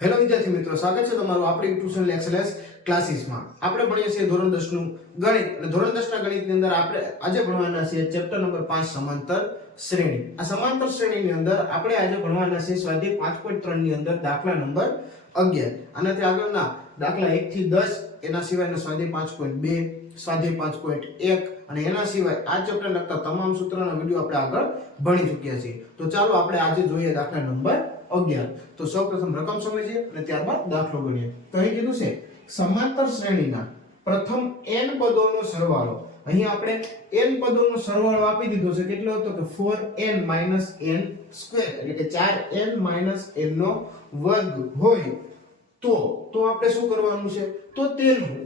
Hello વિદ્યાર્થી મિત્રો, સ્વાગત છે તમારું આપણી ટ્યુશન એક્સેલન્સ ક્લાસીસમાં. આપણે ભણીએ છીએ ધોરણ 10 નું ગણિત અને ધોરણ 10 ના ગણિતની અંદર આપણે આજે ભણવાના છે ચેપ્ટર નંબર 5 સમાંતર શ્રેણી. આ સમાંતર શ્રેણીની અંદર આપણે આજે ભણવાના છે સ્વાધ્યાય 5.3 ની અંદર દાખલા નંબર 11. આનાથી આગળના દાખલા 1 થી 10 એના સિવાયના સ્વાધ્યાય 5.2, સ્વાધ્યાય 5.1 અને એના સિવાય આ ચેપ્ટર લગતા તમામ સૂત્રોના વિડિયો આપણે આગળ ભણી ચૂક્યા છીએ. તો ચાલો આપણે આજે જોઈએ દાખલા નંબર 11. તો સૌપ્રથમ રકમ સમજીએ અને ત્યારબાદ દાખલો ગણીએ. તો અહીં કીધું છે સમાંતર શ્રેણીના પ્રથમ n પદોનો સરવાળો. અહીં આપણે n પદોનો સરવાળો આપી દીધો છે. કેટલો હતો કે 4n - n સ્ક્વેર એટલે કે 4n - n નો વર્ગ હોય તો આપણે શું કરવાનું છે? તો તેનું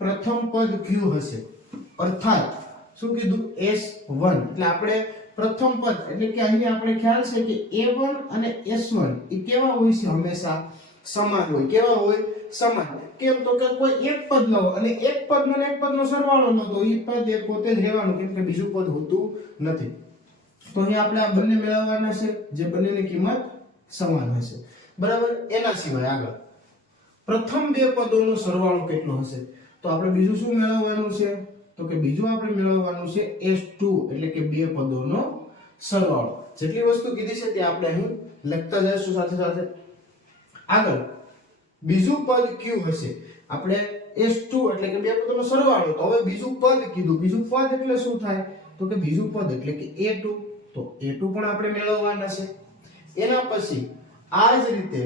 પ્રથમ પદ કયું હશે? અર્થાત શું કીધું? s1. એટલે આપણે પ્રથમ પદ એટલે કે અહીં આપણે ખ્યાલ છે કે a1 અને s1 એ કેવા હોય છે? હંમેશા સમાન હોય. કેવા હોય? સમાન. કેમ? તો કે કોઈ એક પદ લો અને એક પદનો ને એક પદનો સરવાળો લો તો એ પદ એ પોતે જ રહેવાનું, કેમ કે બીજું પદ હોતું નથી. તો અહીં આપણે આ બંને મેળવવાના છે જે બંનેની કિંમત સમાન હશે. બરાબર. એના સિવાય આગળ પ્રથમ બે પદોનો સરવાળો કેટલો હશે? તો આપણે બીજું શું મેળવવાનું છે? તો કે બીજું આપણે મેળવવાનું છે s2 એટલે કે બે પદોનો સરવાળો. જેટલી વસ્તુ કીધી છે તે આપણે અહીં લખતા જઈશું સાથે સાથે. આગળ બીજું પદ કયું હશે? આપણે s2 એટલે કે બે પદોનો સરવાળો. તો હવે બીજું પદ કીધું. બીજું પદ એટલે શું થાય? તો કે બીજું પદ એટલે કે a2. તો a2 પણ આપણે મેળવવાના છે. એના પછી આ જ રીતે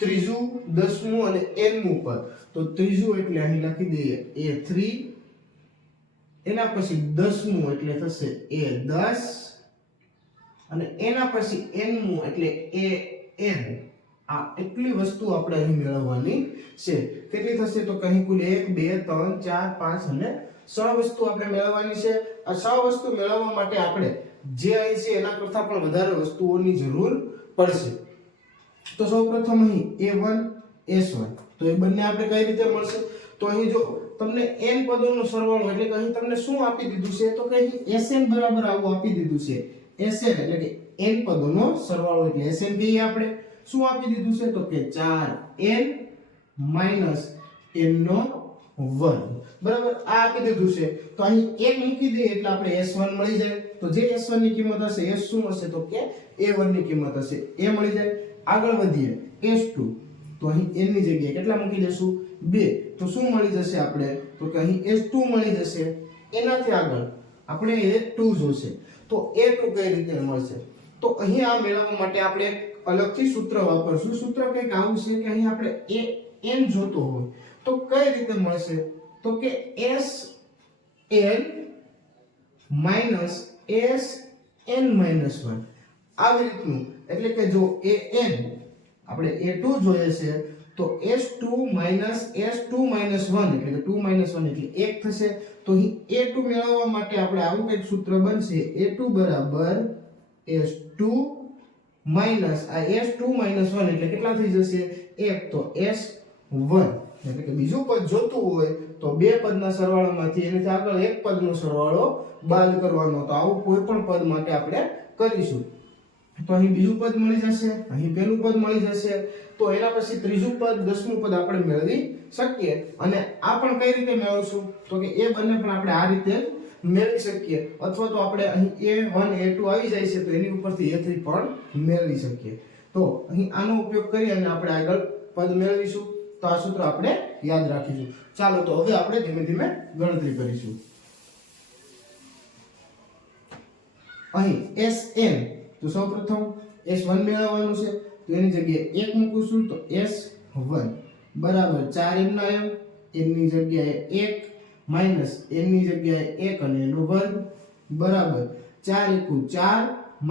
ત્રીજું, દસમું અને nમું પદ. તો ત્રીજું એટલે અહીં લખી દઈએ a3. એના પછી દસમું એટલે થશે a10 અને એના પછી nમું એટલે an. આ એટલી વસ્તુ આપણે અહીં મેળવવાની છે. કેટલી થશે? તો કહી કુલ 1 2 3 4 5 અને 6 વસ્તુ આપણે મેળવવાની છે. આ 6 વસ્તુ મેળવવા માટે આપણે જે અહીં છે એના કરતાં પણ વધારે વસ્તુઓની જરૂર પડશે. તો સૌપ્રથમ અહીં a1 s1 તો એ બંને આપણે કઈ રીતે મળશે? તો અહીં જો તમને n પદોનો સરવાળો એટલે કે અહીં તમને શું આપી દીધું છે? તો કે અહીં sn બરાબર આવું આપી દીધું છે. sn એટલે કે n પદોનો સરવાળો એટલે sn કહીએ આપણે. શું આપી દીધું છે? તો કે 4n - n નો વર્ગ. બરાબર. આ આપી દીધું છે. તો અહીં 1 મૂકી દઈએ એટલે આપણે s1 મળી જાય. તો જે s1 ની કિંમત હશે s શું હશે? તો કે a1 ની કિંમત હશે એ મળી જાય. આગળ વધીએ s2. તો અહીં n ની જગ્યાએ કેટલા મૂકી દેશું? 2. તો શું મળી જશે આપણે? તો કે અહીં s2 મળી જશે. એનાથી આગળ આપણે a2 જોશે. તો a2 કઈ રીતે મળશે? તો અહીં આ મેળવવા માટે આપણે એક અલગથી સૂત્ર વાપરશું. સૂત્ર કંઈક આવું છે કે અહીં આપણે n જોતો હોય તો કઈ રીતે મળશે? તો કે sn - sn - 1 આવી રીતનું. એટલે કે જો an આપણે a2 જોઈએ છે તો s2 - s2 - 1 એટલે કે 2 - 1 એટલે 1 થશે. તો અહીં a2 મેળવવા માટે આપણે આવું કંઈક સૂત્ર બનશે. a2 બરાબર s2 માઈનસ આ s2 - 1 એટલે કેટલા થઈ જશે? 1. તો s1 એટલે કે બીજું પદ જોતું હોય તો બે પદના સરવાળામાંથી એનાથી આગળ એક પદનો સરવાળો બાદ કરવાનો. તો આવું કોઈ પણ પદ માટે આપણે કરીશું. તો અહીં બીજું પદ મળી જશે, અહીં પહેલું પદ મળી જશે. તો એના પછી ત્રીજું પદ, દસમું પદ આપણે મેળવી શકીએ. અને આ પણ કઈ રીતે મેળવશું? તો કે એ બંને પણ આપણે આ રીતે મેળવી શકીએ. અથવા તો આપણે અહીં a1 a2 આવી જાય છે તો એની ઉપરથી a3 પણ મેળવી શકીએ. તો અહીં આનો ઉપયોગ કરી અને આપણે આગળ પદ મેળવીશું. તો આ સૂત્ર આપણે યાદ રાખીશું. ચાલો તો હવે આપણે ધીમે ધીમે ગણતરી કરીશું. અહીં sn તો સૌપ્રથમ s1 મેળવવાનું છે. તો એની જગ્યાએ 1 મૂકીશું તો s1 બરાબર 4n ના m, n ની જગ્યાએ 1 - n ની જગ્યાએ 1 અને એનો વર્ગ બરાબર 4 * 4 -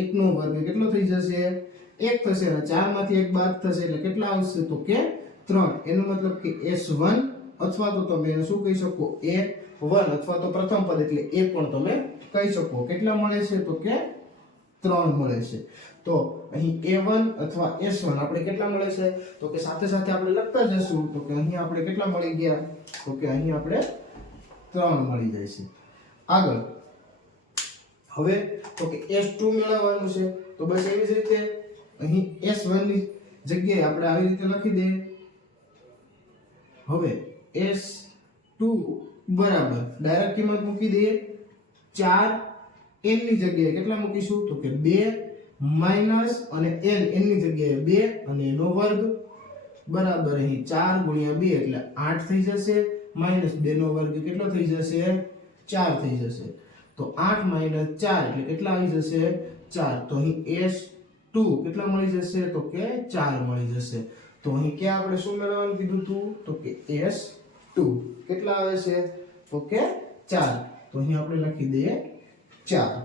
1 નો વર્ગ કેટલો થઈ જશે? 1 થશે અને 4 માંથી 1 બાદ થશે એટલે કેટલા આવશે? તો કે 3. એનો મતલબ કે s1 અથવા તો તમે એને શું કહી શકો? a1 અથવા તો પ્રથમ પદ એટલે a પણ તમે કહી શકો. કેટલા મળે છે? તો કે 3 મળે છે. તો અહીં a1 અથવા s1 આપણે કેટલા મળે છે? તો કે સાથે સાથે આપણે લખતા જશું. તો કે અહીં આપણે કેટલા મળી ગયા? તો કે અહીં આપણે 3 મળી જાય છે. આગળ હવે તો કે s2 મેળવવાનું છે. તો બસ એવી જ રીતે અહીં s1 ની જગ્યાએ આપણે આવી રીતે લખી દઈએ. હવે S2 બરાબર ડાયરેક્ટ કિંમત મૂકી દઈએ 4 n ની જગ્યાએ કેટલા મૂકીશું તો કે 2 માઈનસ અને n ની જગ્યાએ 2 અને એનો વર્ગ બરાબર અહીં 4 ગુણ્યા 2 એટલે 8 થઈ જશે માઈનસ 2 નો વર્ગ કેટલો થઈ જશે 4 થઈ જશે. તો 8 માઈનસ 4 એટલે કેટલા આવી જશે 4. તો અહીં S2 કેટલા મળી જશે તો કે 4 મળી જશે. તો અહીં કે આપણે શું મેળવવાનું કીધું હતું તો કે S2 કેટલા આવે છે તો કે 4. તો અહીં આપણે લખી દઈએ 4.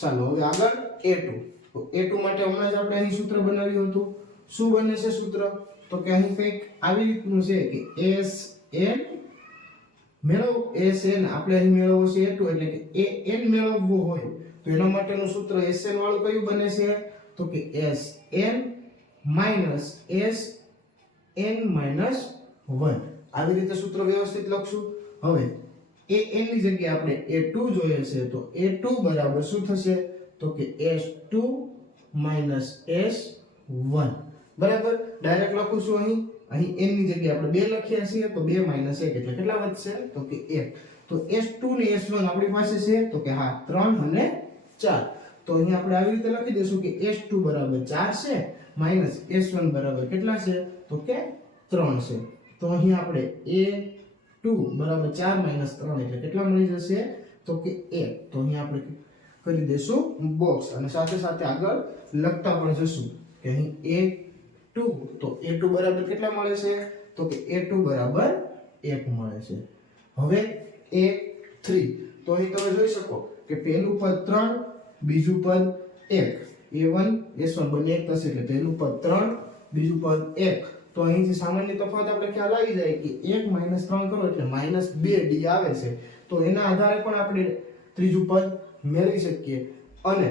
ચાલો હવે આગળ A2. તો A2 માટે હમણાં જ આપણે અહીં સૂત્ર બનાવ્યું હતું. શું બને છે સૂત્ર તો કે અહીં કંઈક આવી રીતનું છે કે Sn મેળવો Sn આપણે અહીં મેળવવો છે A2 એટલે કે an મેળવવો હોય તો એના માટેનું સૂત્ર Sn વાળું કયું બને છે તો કે Sn માઈનસ Sn માઈનસ 1 આવી રીતે સૂત્ર વ્યવસ્થિત લખશું. હવે an ની જગ્યાએ આપણે A2 જોઈએ છે તો A2 બરાબર શું થશે તો કે S2 માઈનસ S1 બરાબર ડાયરેક્ટ લખું છું અહીં n ની જગ્યાએ આપણે 2 લખ્યા છીએ તો 2 માઈનસ 1 એટલે કેટલા વધશે તો કે 1. તો S2 ને S1 આપણી પાસે છે તો કે હા 3 અને 4. તો અહીં આપણે આવી રીતે લખી દઈશું કે S2 બરાબર 4 છે માઈનસ S1 બરાબર કેટલા છે તો કે 3 છે. તો અહીં આપણે A2 બરાબર 4 માઈનસ 3 એટલે કેટલા મળી જશે તો કે 1. તો અહીં આપણે કરી દઈશું બોક્સ અને સાથે સાથે આગળ લખતા પણ જશું કે અહીં A2 તો A2 બરાબર કેટલા મળે છે તો કે A2 બરાબર 1 મળે છે. હવે A3 તો અહીં તમે જોઈ શકો કે પહેલું પદ 3 બીજું પદ 1 A1 S1 બંને એક થશે એટલે પહેલું પદ 3 બીજું પદ 1. તો અહીંથી સામાન્ય તફાવત આપણે ખ્યાલ આવી જાય કે 1 માઈનસ 3 કરો એટલે માઈનસ 2d આવે છે. તો એના આધારે પણ આપણે ત્રીજું પદ મેળવી શકીએ અને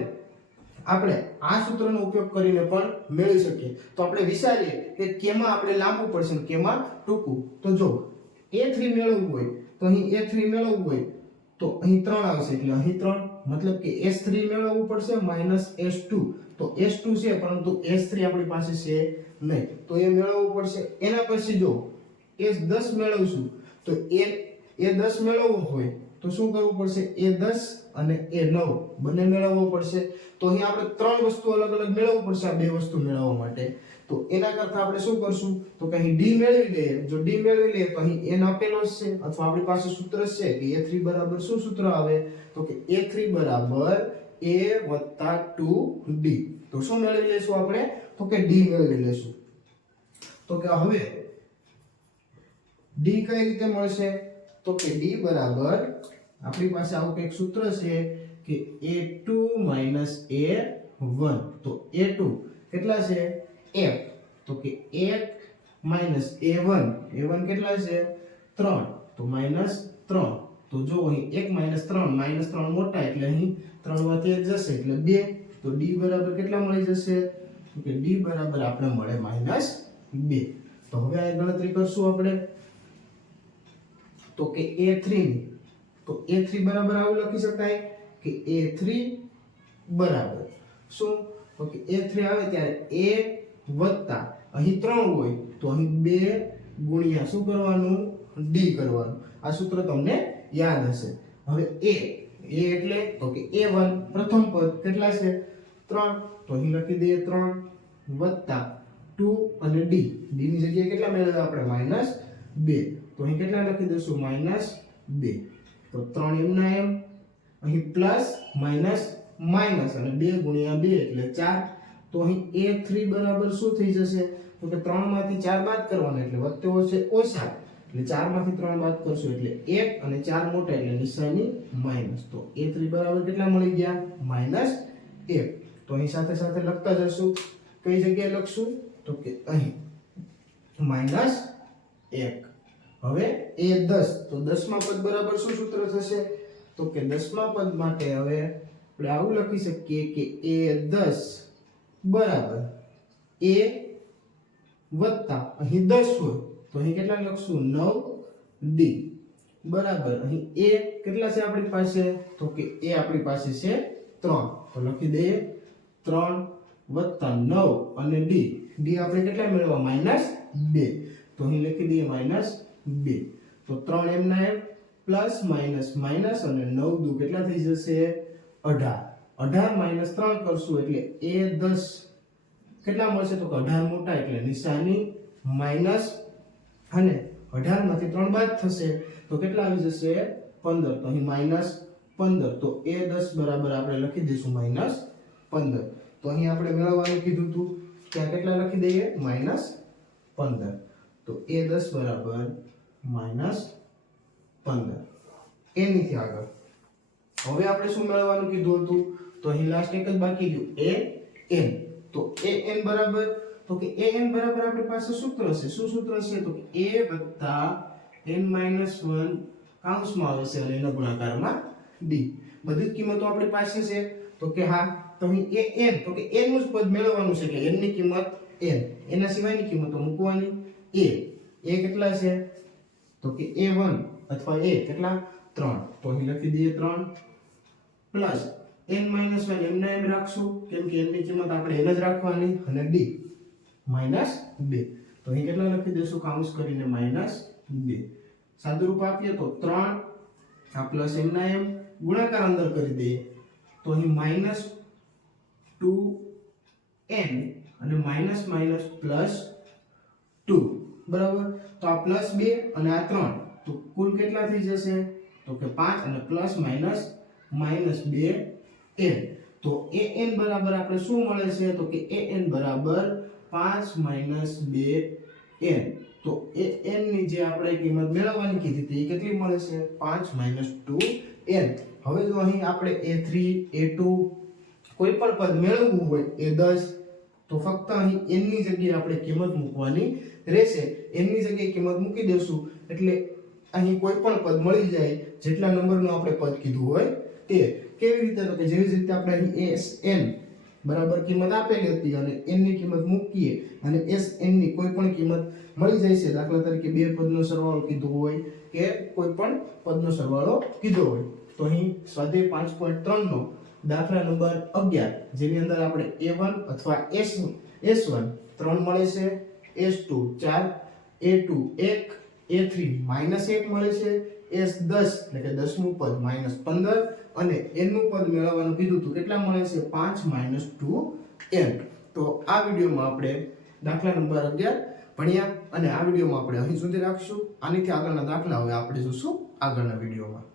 આપણે આ સૂત્રનો ઉપયોગ કરીને પણ મેળવી શકીએ. તો આપણે વિચારીએ કે કેમાં આપણે લાંબુ પડશે અને કેમાં ટૂંકું. તો જો A3 મેળવવું હોય તો અહીં A3 મેળવવું હોય તો અહીં 3 આવશે એટલે અહીં 3 મતલબ કે S3 મેળવવું પડશે માઈનસ S2. તો S2 છે પરંતુ S3 આપણી પાસે છે નહીં તો એ મેળવવું પડશે. એના પછી જો S10 મેળવશું તો A10 મેળવવો હોય તો શું કરવું પડશે A10 અને A9 બંને મેળવવો પડશે. તો અહીં આપણે 3 વસ્તુ અલગ અલગ મેળવવું પડશે આ બે વસ્તુ મેળવવા માટે. તો એના કરતા આપણે શું કરશું તો કે અહીં D મેળવી લઈએ. જો D મેળવી લઈએ તો અહીં n આપેલો જ છે અથવા આપણી પાસે સૂત્ર છે કે A3 બરાબર શું સૂત્ર આવે તો કે A3 બરાબર A + 2D. તો શું મેળવી લેશું આપણે તો કે D મેળવી લેશું. તો કે હવે D કઈ રીતે મળશે તો કે D બરાબર આપણી પાસે આવું કંઈક સૂત્ર છે કે A2 A1. તો A2 કેટલા છે 1 તો કે 1 A1 કેટલા છે 3 તો -3. તો જો અહીં 1 - 3 મોટા એટલે અહીં 3 માંથી 1 જશે એટલે 2. તો D બરાબર કેટલા મળી જશે તો કે D બરાબર આપણે મળે -2. તો હવે આ ગણતરી કરશું આપણે તો કે A3 ની તો A3 બરાબર આવું લખી શકાય કે A3 બરાબર શું તો કે A3 આવે ત્યારે A વત્તા અહીં 3 હોય તો અહીં 2 ગુણ્યા શું કરવાનું D કરવાનું. આ સૂત્ર તમને યાદ હશે. હવે A એટલે તો કે A1 પ્રથમ પદ કેટલા છે 3 તો અહીં લખી દઈએ 3 વત્તા 2 અને D ની જગ્યાએ કેટલા મેળવ્યા આપણે -2. તો અહીં કેટલા લખી દઈશું -2. તો 3 એમના એમ અહીં પ્લસ માઈનસ માઈનસ અને 2 ગુણ્યા 2 એટલે 4. તો અહીં A3 બરાબર શું થઈ જશે તો કે 3 માંથી 4 બાદ કરવાના એટલે વધતે હશે ઓછા એટલે 4 માંથી 3 બાદ કરશું એટલે 1 અને 4 મોટા એટલે નિશાની માઈનસ. તો A3 બરાબર કેટલા મળી ગયા -1. તો અહીં સાથે સાથે લખતા જશું. કઈ જગ્યાએ લખશું તો કે અહીં -1. હવે A10 તો 10મા પદ બરાબર શું સૂત્ર થશે તો કે 10મા પદ માટે હવે આપણે આવું લખી શકીએ કે A10 બરાબર A વત્તા અહીં 10 હોય તો અહીં કેટલા લખશું 9D બરાબર અહીં A કેટલા છે આપણી પાસે તો કે A આપણી પાસે છે 3. તો લખી દઈએ 3 + 9 અને D ડી આપણે કેટલા મેળવવા -2 તો અહીં લખી દઈએ -2 તો 3 એમ ના એમ પ્લસ માઇનસ માઇનસ અને 9 દુ કેટલા થઈ જશે 18 18 - 3 કરશું એટલે a10 કેટલા મળશે તો કે 18 મોટા એટલે નિશાની માઈનસ અને 18 માંથી 3 બાદ થશે તો કેટલા આવી જશે 15 તો અહીં -15 તો a10 બરાબર આપણે લખી દઈશું -15 તો અહીં આપણે મેળવવાનું કીધું હતું ત્યાં કેટલા લખી દઈએ -15 તો a10 બરાબર -15 એ નીથી આગળ હવે આપણે શું મેળવવાનું કીધું હતું તો અહીં લાસ્ટ એક જ બાકી રહ્યું an તો an બરાબર તો કે an બરાબર આપણી પાસે સૂત્ર છે શું સૂત્ર છે તો કે a + n-1 કૌંસમાં આવે છે અને એના ગુણાકારમાં d બધી જ કિંમતો આપણી પાસે છે તો કે હા તો અહીં an તો કે n નું જ પદ મેળવવાનું છે કે n ની કિંમત n એના સિવાયની કિંમતો મૂકવાની a કેટલા છે તો કે a1 અથવા a કેટલા 3 તો અહીં લખી દઈએ 3 પ્લસ n-1 એમને એમ રાખશું કેમ કે n ની કિંમત આપણે n જ રાખવાની અને d -2 તો અહીં કેટલા લખી દેશું કૌંસ કરીને -2 સાદું રૂપ આપીએ તો 3 આ પ્લસ m ના m ગુણાકાર અંદર કરી દઈએ તો અહીં -2n અને માઈનસ પ્લસ 2 બરાબર તો આ +2 અને આ 3 તો કુલ કેટલા થઈ જશે તો કે 5 અને પ્લસ માઈનસ -2n તો an બરાબર આપણે શું મળે છે તો કે an બરાબર 5 - 2n તો an ની જે આપણે કિંમત મેળવવાની કીધી હતી એ કેટલી મળે છે 5 - 2n હવે જો અહીં આપણે a3 a2 કોઈ પણ પદ મેળવવું હોય a10 તો ફક્ત અહીં n ની જગ્યાએ આપણે કિંમત મૂકવાની રહેશે n ની જગ્યાએ કિંમત મૂકી દેશું એટલે અહીં કોઈ પણ પદ મળી જાય જેટલા નંબરનું આપણે પદ કીધું હોય તે કેવી રીતે તો કે જેવી રીતે આપણે અહીં sn બરાબર કિંમત આપેલી હતી અને n ની કિંમત મૂકીએ અને sn ની કોઈ પણ કિંમત મળી જાય છે દાખલા તરીકે બે પદનો સરવાળો કીધો હોય કે કોઈ પણ પદનો સરવાળો કીધો હોય તો અહીં સ્વાધ્યાય 5.3 નો દાખલા નંબર 11 જેની અંદર આપણે a1 અથવા s1 3 મળે છે s2 4 a2 1 a3 -1 મળે છે s10 એટલે કે 10મું પદ -15 અને n નું પદ મેળવવાનું કીધું તો કેટલા મળે છે 5 - 2n તો આ વિડિયોમાં આપણે દાખલા નંબર 11 ભણ્યા અને આ વિડિયોમાં આપણે અહીં સુધી રાખશું આનીથી આગળના દાખલા હવે આપણે જોશું આગળના વિડિયોમાં